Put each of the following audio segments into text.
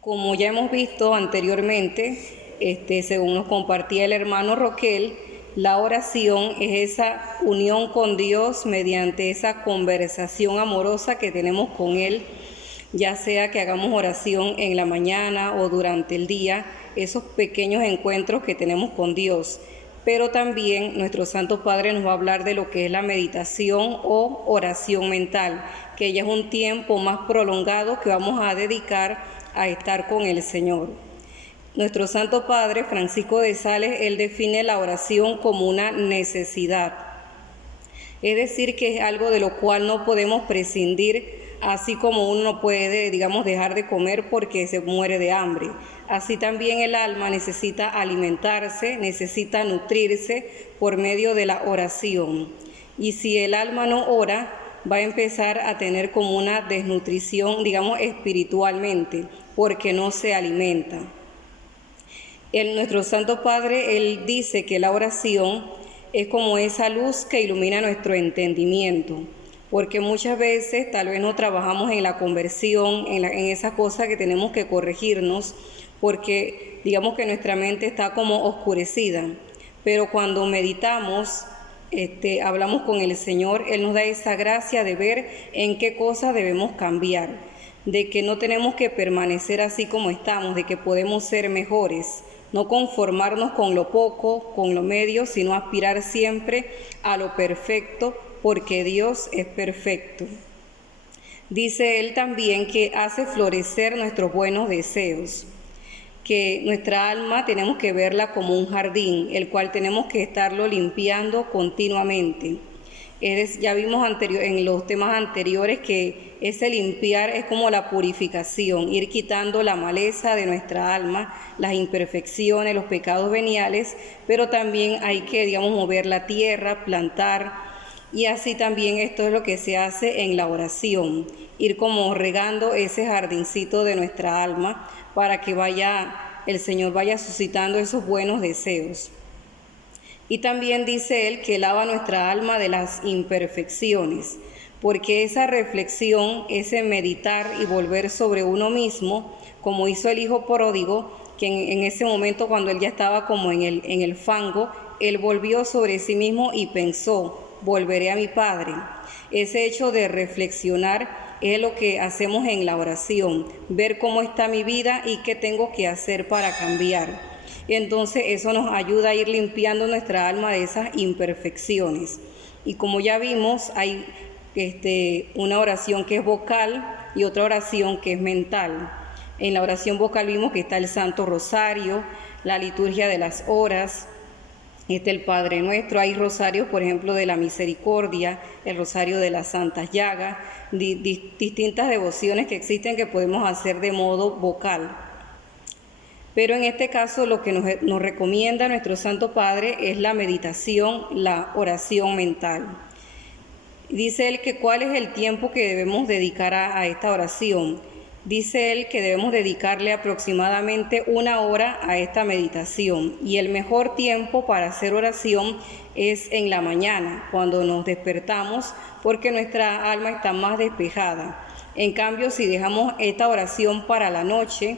Como ya hemos visto anteriormente, según nos compartía el hermano Roquel, la oración es esa unión con Dios mediante esa conversación amorosa que tenemos con Él, ya sea que hagamos oración en la mañana o durante el día, esos pequeños encuentros que tenemos con Dios. Pero también nuestro Santo Padre nos va a hablar de lo que es la meditación o oración mental, que ya es un tiempo más prolongado que vamos a dedicar a estar con el Señor. Nuestro Santo Padre, Francisco de Sales, él define la oración como una necesidad. Es decir, que es algo de lo cual no podemos prescindir, así como uno no puede, dejar de comer porque se muere de hambre. Así también el alma necesita alimentarse, necesita nutrirse por medio de la oración. Y si el alma no ora, va a empezar a tener como una desnutrición, espiritualmente, porque no se alimenta. Nuestro Santo Padre, él dice que la oración es como esa luz que ilumina nuestro entendimiento, porque muchas veces tal vez no trabajamos en la conversión, en esas cosas que tenemos que corregirnos, porque digamos que nuestra mente está como oscurecida, pero cuando meditamos, hablamos con el Señor, Él nos da esa gracia de ver en qué cosas debemos cambiar, de que no tenemos que permanecer así como estamos, de que podemos ser mejores, no conformarnos con lo poco, con lo medio, sino aspirar siempre a lo perfecto, porque Dios es perfecto. Dice él también que hace florecer nuestros buenos deseos, que nuestra alma tenemos que verla como un jardín, el cual tenemos que estarlo limpiando continuamente. Ya vimos en los temas anteriores que ese limpiar es como la purificación, ir quitando la maleza de nuestra alma, las imperfecciones, los pecados veniales, pero también hay que, mover la tierra, plantar, y así también esto es lo que se hace en la oración, ir como regando ese jardincito de nuestra alma para que el Señor vaya suscitando esos buenos deseos. Y también dice él que lava nuestra alma de las imperfecciones, porque esa reflexión, ese meditar y volver sobre uno mismo, como hizo el hijo pródigo, que en ese momento cuando él ya estaba como en el fango, él volvió sobre sí mismo y pensó, volveré a mi Padre. Ese hecho de reflexionar es lo que hacemos en la oración, ver cómo está mi vida y qué tengo que hacer para cambiar. Entonces eso nos ayuda a ir limpiando nuestra alma de esas imperfecciones. Y como ya vimos, hay una oración que es vocal y otra oración que es mental. En la oración vocal vimos que está el Santo Rosario, la liturgia de las horas, el Padre Nuestro, hay rosarios, por ejemplo, de la Misericordia, el rosario de las Santas Llagas, distintas devociones que existen que podemos hacer de modo vocal. Pero en este caso lo que nos recomienda nuestro Santo Padre es la meditación, la oración mental. Dice él que cuál es el tiempo que debemos dedicar a esta oración. Dice él que debemos dedicarle aproximadamente 1 hora a esta meditación, y el mejor tiempo para hacer oración es en la mañana, cuando nos despertamos, porque nuestra alma está más despejada. En cambio, si dejamos esta oración para la noche,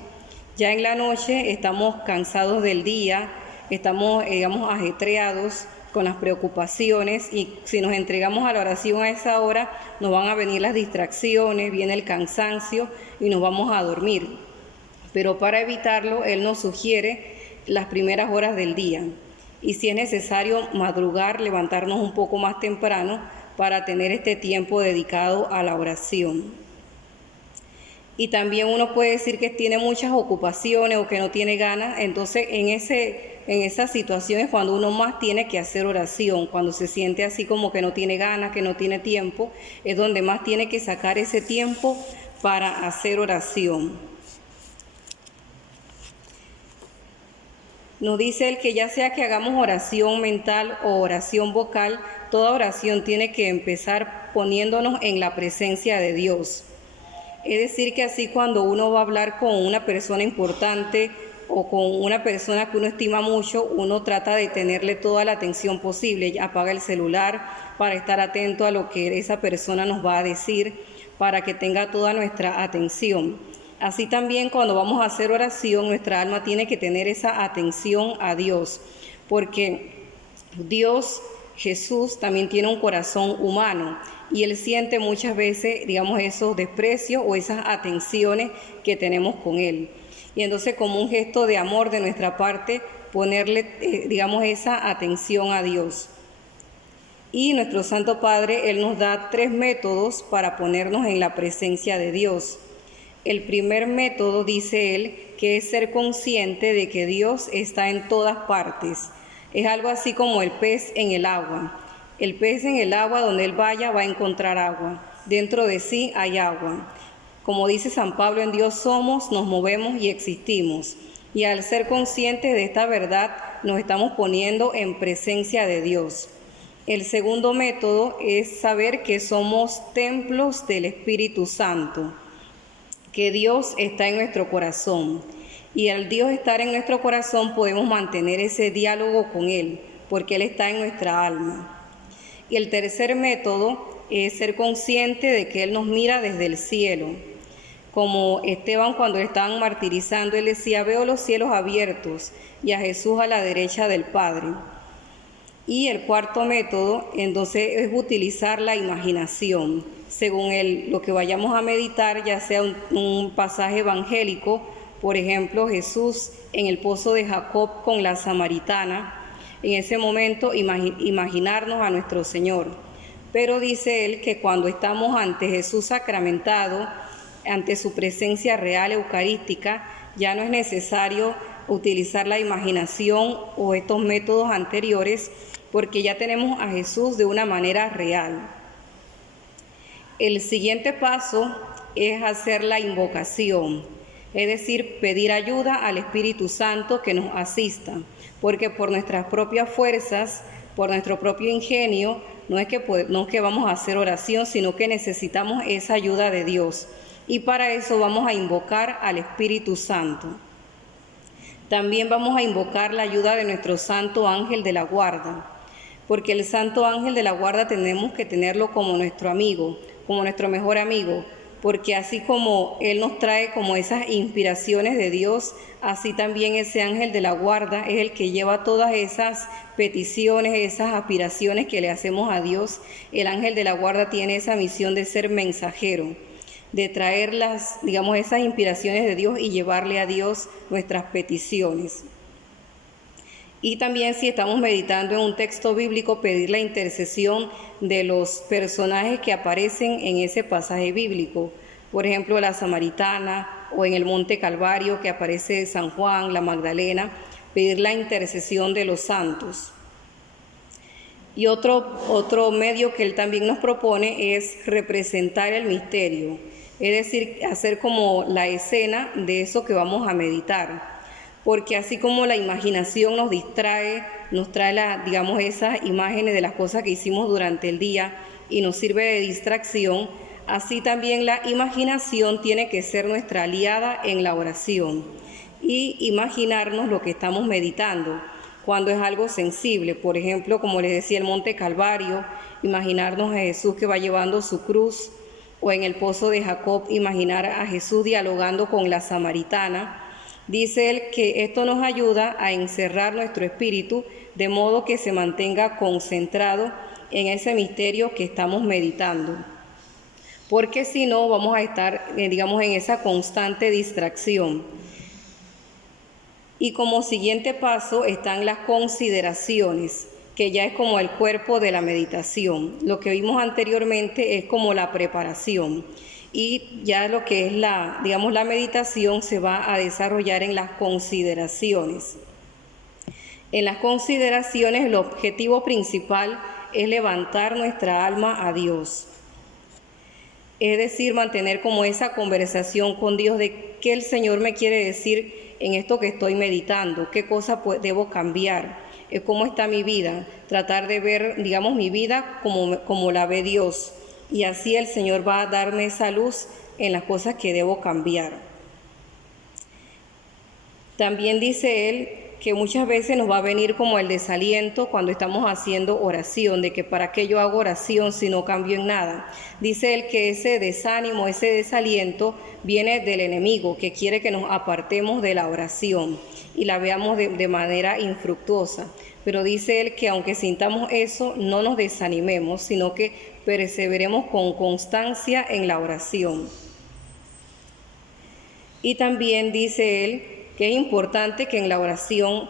ya en la noche estamos cansados del día, estamos, ajetreados con las preocupaciones, y si nos entregamos a la oración a esa hora, nos van a venir las distracciones, viene el cansancio y nos vamos a dormir. Pero para evitarlo, él nos sugiere las primeras horas del día. Y si es necesario madrugar, levantarnos un poco más temprano para tener este tiempo dedicado a la oración. Y también uno puede decir que tiene muchas ocupaciones o que no tiene ganas, entonces en esas situaciones cuando uno más tiene que hacer oración, cuando se siente así como que no tiene ganas, que no tiene tiempo, es donde más tiene que sacar ese tiempo para hacer oración. Nos dice él que ya sea que hagamos oración mental o oración vocal, toda oración tiene que empezar poniéndonos en la presencia de Dios. Es decir, que así cuando uno va a hablar con una persona importante o con una persona que uno estima mucho, uno trata de tenerle toda la atención posible, apaga el celular para estar atento a lo que esa persona nos va a decir, para que tenga toda nuestra atención. Así también cuando vamos a hacer oración, nuestra alma tiene que tener esa atención a Dios, porque Dios, Jesús, también tiene un corazón humano y Él siente muchas veces, digamos, esos desprecios o esas atenciones que tenemos con Él. Y entonces, como un gesto de amor de nuestra parte, ponerle, digamos, esa atención a Dios. Y nuestro Santo Padre, Él nos da 3 métodos para ponernos en la presencia de Dios. El primer método, dice él, que es ser consciente de que Dios está en todas partes. Es algo así como el pez en el agua. El pez en el agua, donde él vaya, va a encontrar agua. Dentro de sí hay agua. Como dice San Pablo, en Dios somos, nos movemos y existimos. Y al ser conscientes de esta verdad, nos estamos poniendo en presencia de Dios. El segundo método es saber que somos templos del Espíritu Santo, que Dios está en nuestro corazón. Y al Dios estar en nuestro corazón podemos mantener ese diálogo con Él, porque Él está en nuestra alma. Y el tercer método es ser consciente de que Él nos mira desde el cielo. Como Esteban, cuando le estaban martirizando, él decía: veo los cielos abiertos y a Jesús a la derecha del Padre. Y el cuarto método, entonces, es utilizar la imaginación. Según lo que vayamos a meditar, ya sea un pasaje evangélico, por ejemplo, Jesús en el pozo de Jacob con la samaritana, en ese momento imaginarnos a nuestro Señor. Pero dice él que cuando estamos ante Jesús sacramentado, ante su presencia real eucarística, ya no es necesario utilizar la imaginación o estos métodos anteriores, porque ya tenemos a Jesús de una manera real. El siguiente paso es hacer la invocación, es decir, pedir ayuda al Espíritu Santo que nos asista, porque por nuestras propias fuerzas, por nuestro propio ingenio, no es que vamos a hacer oración, sino que necesitamos esa ayuda de Dios. Y para eso vamos a invocar al Espíritu Santo. También vamos a invocar la ayuda de nuestro Santo Ángel de la Guarda, porque el Santo Ángel de la Guarda tenemos que tenerlo como nuestro amigo, como nuestro mejor amigo, porque así como Él nos trae como esas inspiraciones de Dios, así también ese ángel de la guarda es el que lleva todas esas peticiones, esas aspiraciones que le hacemos a Dios. El ángel de la guarda tiene esa misión de ser mensajero, de traer digamos, esas inspiraciones de Dios y llevarle a Dios nuestras peticiones. Y también, si estamos meditando en un texto bíblico, pedir la intercesión de los personajes que aparecen en ese pasaje bíblico. Por ejemplo, la samaritana, o en el Monte Calvario que aparece San Juan, la Magdalena, pedir la intercesión de los santos. Y otro medio que él también nos propone es representar el misterio, es decir, hacer como la escena de eso que vamos a meditar. Porque así como la imaginación nos distrae, nos trae digamos, esas imágenes de las cosas que hicimos durante el día y nos sirve de distracción, así también la imaginación tiene que ser nuestra aliada en la oración y imaginarnos lo que estamos meditando cuando es algo sensible. Por ejemplo, como les decía, el Monte Calvario, imaginarnos a Jesús que va llevando su cruz, o en el pozo de Jacob, imaginar a Jesús dialogando con la samaritana. Dice él que esto nos ayuda a encerrar nuestro espíritu de modo que se mantenga concentrado en ese misterio que estamos meditando. Porque si no, vamos a estar, digamos, en esa constante distracción. Y como siguiente paso están las consideraciones, que ya es como el cuerpo de la meditación. Lo que vimos anteriormente es como la preparación. Y ya lo que es la meditación se va a desarrollar en las consideraciones. En las consideraciones el objetivo principal es levantar nuestra alma a Dios. Es decir, mantener como esa conversación con Dios de qué el Señor me quiere decir en esto que estoy meditando, qué cosa debo cambiar, cómo está mi vida, tratar de ver, digamos, mi vida como la ve Dios. Y así el Señor va a darme esa luz en las cosas que debo cambiar. También dice él que muchas veces nos va a venir como el desaliento cuando estamos haciendo oración, de que para qué yo hago oración si no cambio en nada. Dice él que ese desánimo, ese desaliento viene del enemigo, que quiere que nos apartemos de la oración y la veamos de manera infructuosa. Pero dice él que aunque sintamos eso, no nos desanimemos, sino que perseveremos con constancia en la oración. Y también dice él que es importante que en la oración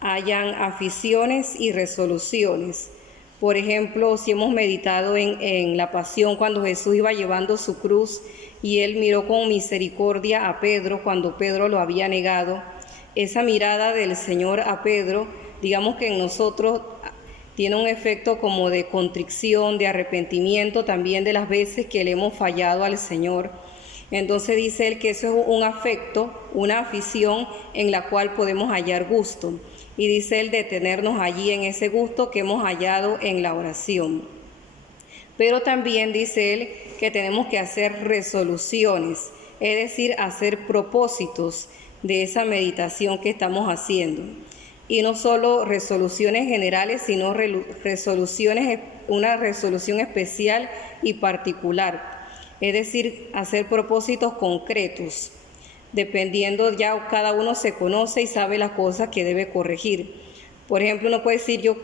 hayan aficiones y resoluciones. Por ejemplo, si hemos meditado en la pasión cuando Jesús iba llevando su cruz y él miró con misericordia a Pedro cuando Pedro lo había negado, esa mirada del Señor a Pedro, digamos que en nosotros tiene un efecto como de contrición, de arrepentimiento también de las veces que le hemos fallado al Señor. Entonces dice él que eso es un afecto, una afición en la cual podemos hallar gusto. Y dice él detenernos allí en ese gusto que hemos hallado en la oración. Pero también dice él que tenemos que hacer resoluciones, es decir, hacer propósitos de esa meditación que estamos haciendo. Y no solo resoluciones generales, sino una resolución especial y particular. Es decir, hacer propósitos concretos, dependiendo ya cada uno se conoce y sabe las cosas que debe corregir. Por ejemplo, uno puede decir, yo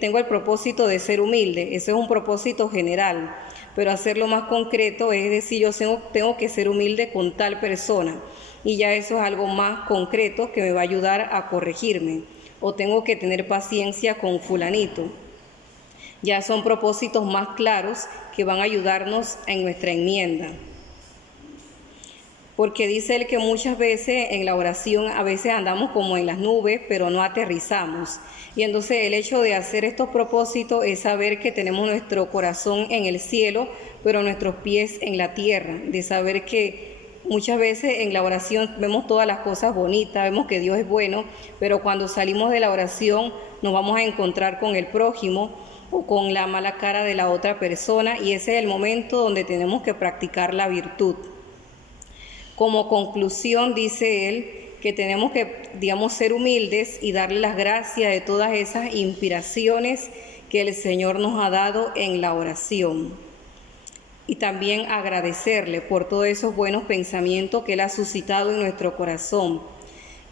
tengo el propósito de ser humilde, ese es un propósito general, pero hacerlo más concreto es decir, yo tengo que ser humilde con tal persona, y ya eso es algo más concreto que me va a ayudar a corregirme, o tengo que tener paciencia con fulanito. Ya son propósitos más claros que van a ayudarnos en nuestra enmienda. Porque dice él que muchas veces en la oración a veces andamos como en las nubes, pero no aterrizamos. Y entonces el hecho de hacer estos propósitos es saber que tenemos nuestro corazón en el cielo, pero nuestros pies en la tierra. De saber que muchas veces en la oración vemos todas las cosas bonitas, vemos que Dios es bueno, pero cuando salimos de la oración nos vamos a encontrar con el prójimo o con la mala cara de la otra persona, y ese es el momento donde tenemos que practicar la virtud. Como conclusión dice él que tenemos que, ser humildes y darle las gracias de todas esas inspiraciones que el Señor nos ha dado en la oración. Y también agradecerle por todos esos buenos pensamientos que Él ha suscitado en nuestro corazón.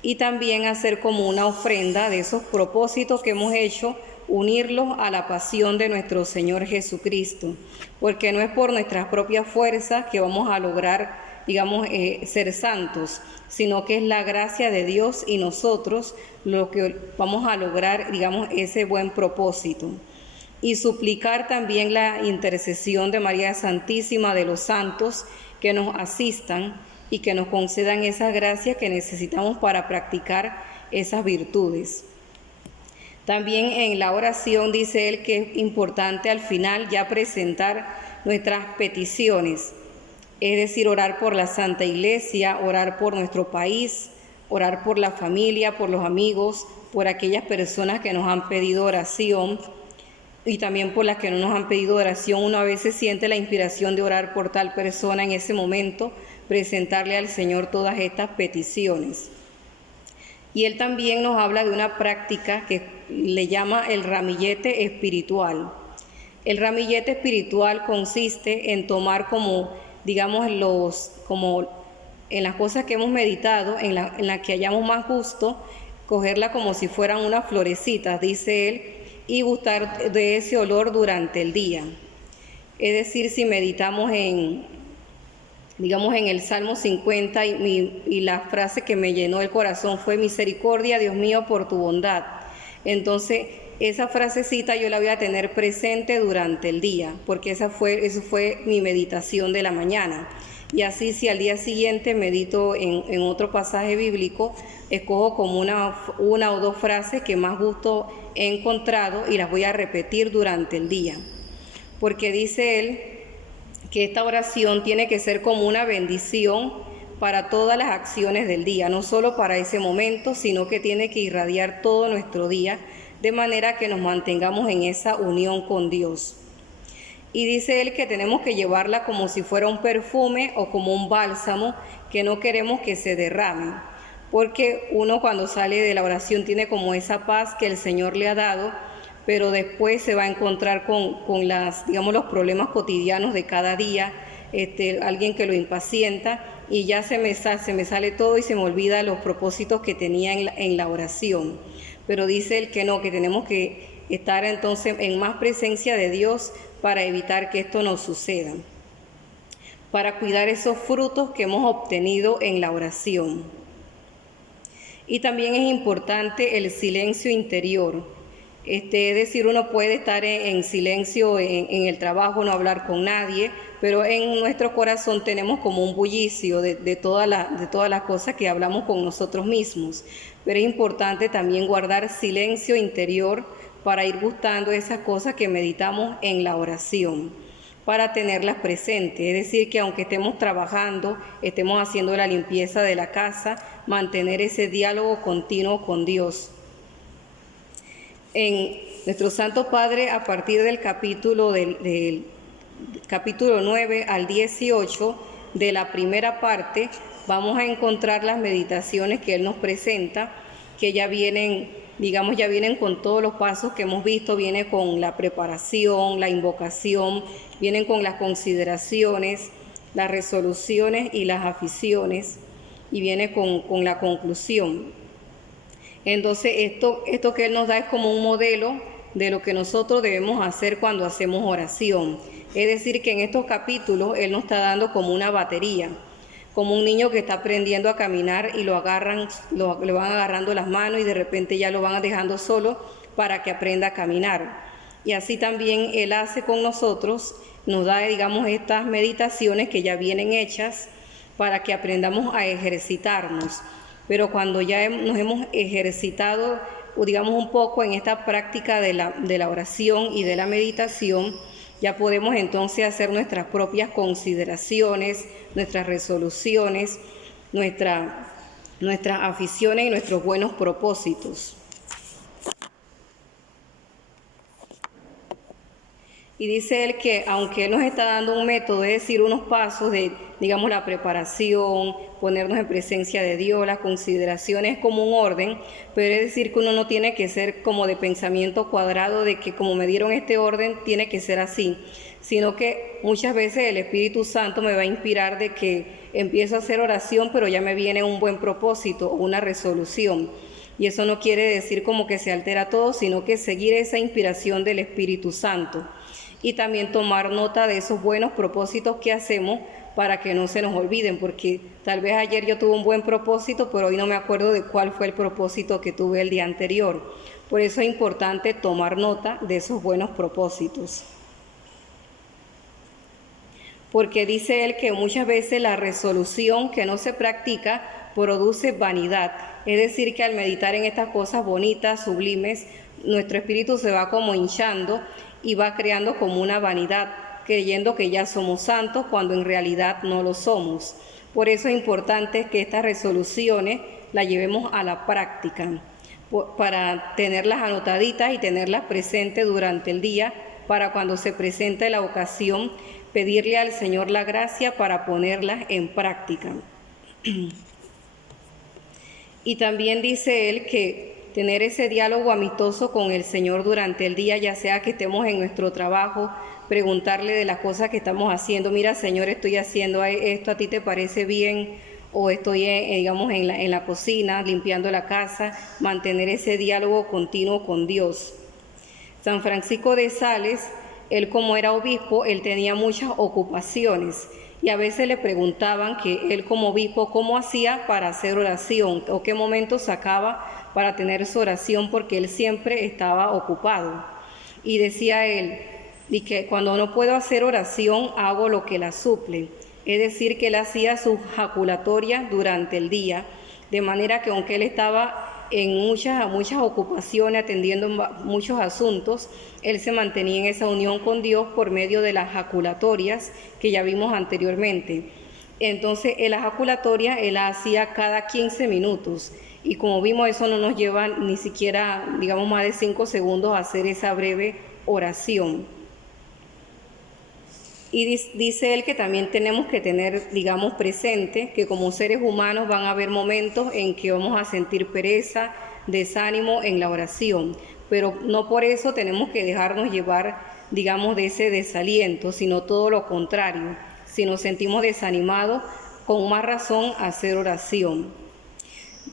Y también hacer como una ofrenda de esos propósitos que hemos hecho, unirlos a la pasión de nuestro Señor Jesucristo, porque no es por nuestras propias fuerzas que vamos a lograr, ser santos, sino que es la gracia de Dios y nosotros lo que vamos a lograr, ese buen propósito. Y suplicar también la intercesión de María Santísima, de los santos, que nos asistan y que nos concedan esas gracias que necesitamos para practicar esas virtudes. También en la oración dice él que es importante al final ya presentar nuestras peticiones, es decir, orar por la Santa Iglesia, orar por nuestro país, orar por la familia, por los amigos, por aquellas personas que nos han pedido oración y también por las que no nos han pedido oración. Uno a veces siente la inspiración de orar por tal persona en ese momento, presentarle al Señor todas estas peticiones. Y él también nos habla de una práctica que le llama el ramillete espiritual. El ramillete espiritual consiste en tomar como en las cosas que hemos meditado, en la que hayamos más gusto, cogerla como si fueran unas florecitas, dice él, y gustar de ese olor durante el día. Es decir, si meditamos en el Salmo 50 y la frase que me llenó el corazón fue misericordia, Dios mío, por tu bondad. Entonces, esa frasecita yo la voy a tener presente durante el día, porque eso fue mi meditación de la mañana. Y así, si al día siguiente medito en otro pasaje bíblico, escojo como una o dos frases que más gusto he encontrado y las voy a repetir durante el día. Porque dice él que esta oración tiene que ser como una bendición para todas las acciones del día, no solo para ese momento, sino que tiene que irradiar todo nuestro día, de manera que nos mantengamos en esa unión con Dios. Y dice él que tenemos que llevarla como si fuera un perfume o como un bálsamo que no queremos que se derrame, porque uno cuando sale de la oración tiene como esa paz que el Señor le ha dado, pero después se va a encontrar con los problemas cotidianos de cada día, alguien que lo impacienta, y ya se me sale todo y se me olvida los propósitos que tenía en la oración. Pero dice él que no, que tenemos que estar entonces en más presencia de Dios para evitar que esto nos suceda, para cuidar esos frutos que hemos obtenido en la oración. Y también es importante el silencio interior. Es decir, uno puede estar en silencio en el trabajo, no hablar con nadie, pero en nuestro corazón tenemos como un bullicio de todas las cosas que hablamos con nosotros mismos. Pero es importante también guardar silencio interior para ir buscando esas cosas que meditamos en la oración, para tenerlas presentes. Es decir, que aunque estemos trabajando, estemos haciendo la limpieza de la casa, mantener ese diálogo continuo con Dios. En nuestro Santo Padre, a partir del capítulo 9 al 18 de la primera parte, vamos a encontrar las meditaciones que Él nos presenta, que ya vienen con todos los pasos que hemos visto, viene con la preparación, la invocación, vienen con las consideraciones, las resoluciones y las aficiones, y viene con la conclusión. Entonces, esto que Él nos da es como un modelo de lo que nosotros debemos hacer cuando hacemos oración. Es decir, que en estos capítulos Él nos está dando como una batería, como un niño que está aprendiendo a caminar y le van agarrando las manos y de repente ya lo van dejando solo para que aprenda a caminar. Y así también Él hace con nosotros, nos da, estas meditaciones que ya vienen hechas para que aprendamos a ejercitarnos. Pero cuando ya nos hemos ejercitado, un poco en esta práctica de la oración y de la meditación, ya podemos entonces hacer nuestras propias consideraciones, nuestras resoluciones, nuestras aficiones y nuestros buenos propósitos. Y dice él que aunque Él nos está dando un método, es decir, unos pasos de, la preparación, ponernos en presencia de Dios, las consideraciones como un orden, pero es decir que uno no tiene que ser como de pensamiento cuadrado de que como me dieron este orden, tiene que ser así, sino que muchas veces el Espíritu Santo me va a inspirar de que empiezo a hacer oración, pero ya me viene un buen propósito, una resolución. Y eso no quiere decir como que se altera todo, sino que seguir esa inspiración del Espíritu Santo. Y también tomar nota de esos buenos propósitos que hacemos para que no se nos olviden, porque tal vez ayer yo tuve un buen propósito, pero hoy no me acuerdo de cuál fue el propósito que tuve el día anterior. Por eso es importante tomar nota de esos buenos propósitos. Porque dice él que muchas veces la resolución que no se practica produce vanidad. Es decir, que al meditar en estas cosas bonitas, sublimes, nuestro espíritu se va como hinchando y va creando como una vanidad, creyendo que ya somos santos cuando en realidad no lo somos. Por eso es importante que estas resoluciones las llevemos a la práctica, para tenerlas anotaditas y tenerlas presentes durante el día, para cuando se presente la ocasión, pedirle al Señor la gracia para ponerlas en práctica. Y también dice él que tener ese diálogo amistoso con el Señor durante el día, ya sea que estemos en nuestro trabajo, preguntarle de las cosas que estamos haciendo. Mira, Señor, estoy haciendo esto, ¿a ti te parece bien? O estoy, en la cocina, limpiando la casa, mantener ese diálogo continuo con Dios. San Francisco de Sales, él como era obispo, él tenía muchas ocupaciones. Y a veces le preguntaban que él como obispo, ¿cómo hacía para hacer oración? ¿O qué momento sacaba para tener su oración? Porque él siempre estaba ocupado. Y decía él, y que cuando no puedo hacer oración, hago lo que la suple. Es decir, que él hacía su jaculatoria durante el día, de manera que aunque él estaba en muchas ocupaciones, atendiendo muchos asuntos, él se mantenía en esa unión con Dios por medio de las jaculatorias que ya vimos anteriormente. Entonces, en la jaculatoria él la hacía cada 15 minutos. Y como vimos, eso no nos lleva ni siquiera, más de 5 segundos a hacer esa breve oración. Y dice él que también tenemos que tener, digamos, presente que como seres humanos van a haber momentos en que vamos a sentir pereza, desánimo en la oración, pero no por eso tenemos que dejarnos llevar, digamos, de ese desaliento, sino todo lo contrario. Si nos sentimos desanimados, con más razón hacer oración.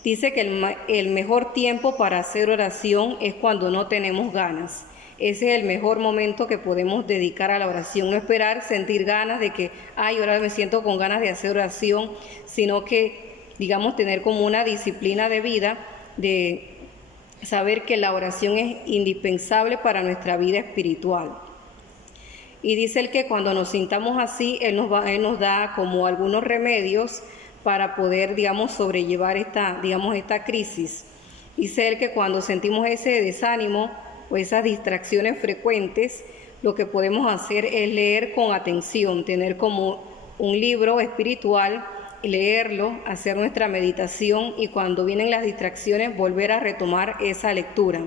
Dice que el mejor tiempo para hacer oración es cuando no tenemos ganas. Ese es el mejor momento que podemos dedicar a la oración, no esperar sentir ganas de que, ay, ahora me siento con ganas de hacer oración, sino que, digamos, tener como una disciplina de vida, de saber que la oración es indispensable para nuestra vida espiritual. Y dice él que cuando nos sintamos así, él nos da como algunos remedios para poder, digamos, sobrellevar esta crisis. Dice él que cuando sentimos ese desánimo o esas distracciones frecuentes, lo que podemos hacer es leer con atención, tener como un libro espiritual, leerlo, hacer nuestra meditación y cuando vienen las distracciones volver a retomar esa lectura.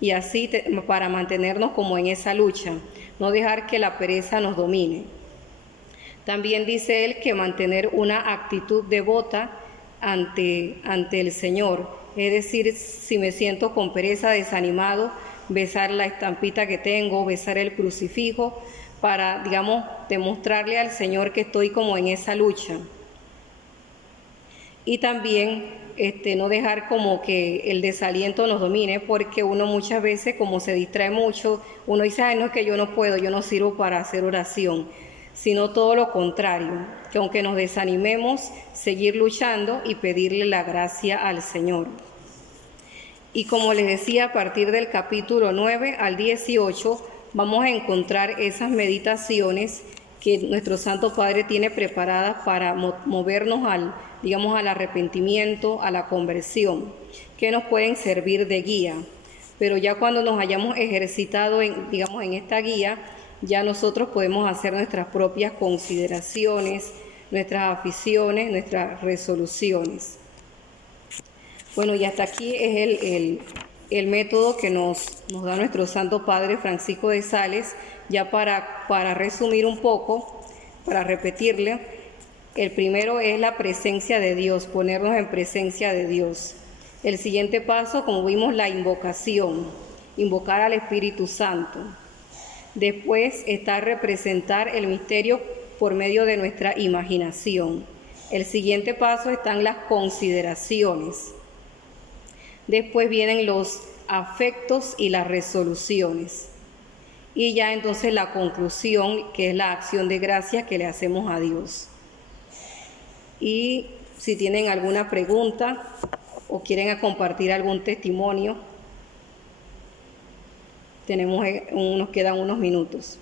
Y así para mantenernos como en esa lucha, no dejar que la pereza nos domine. También dice él que mantener una actitud devota ante el Señor, es decir, si me siento con pereza, desanimado, besar la estampita que tengo, besar el crucifijo, para, digamos, demostrarle al Señor que estoy como en esa lucha. Y también no dejar como que el desaliento nos domine, porque uno muchas veces como se distrae mucho, uno dice, ay, no, es que yo no puedo, yo no sirvo para hacer oración, sino todo lo contrario, que aunque nos desanimemos, seguir luchando y pedirle la gracia al Señor. Y como les decía, a partir del capítulo 9 al 18, vamos a encontrar esas meditaciones que nuestro Santo Padre tiene preparadas para movernos al arrepentimiento, a la conversión, que nos pueden servir de guía. Pero ya cuando nos hayamos ejercitado en esta guía, ya nosotros podemos hacer nuestras propias consideraciones, nuestras aficiones, nuestras resoluciones. Bueno, y hasta aquí es el método que nos da nuestro Santo Padre Francisco de Sales. Ya para resumir un poco, para repetirle, el primero es la presencia de Dios, ponernos en presencia de Dios. El siguiente paso, como vimos, la invocación, invocar al Espíritu Santo. Después está representar el misterio por medio de nuestra imaginación. El siguiente paso están las consideraciones. Después vienen los afectos y las resoluciones. Y ya entonces la conclusión, que es la acción de gracias que le hacemos a Dios. Y si tienen alguna pregunta o quieren compartir algún testimonio, nos quedan unos minutos.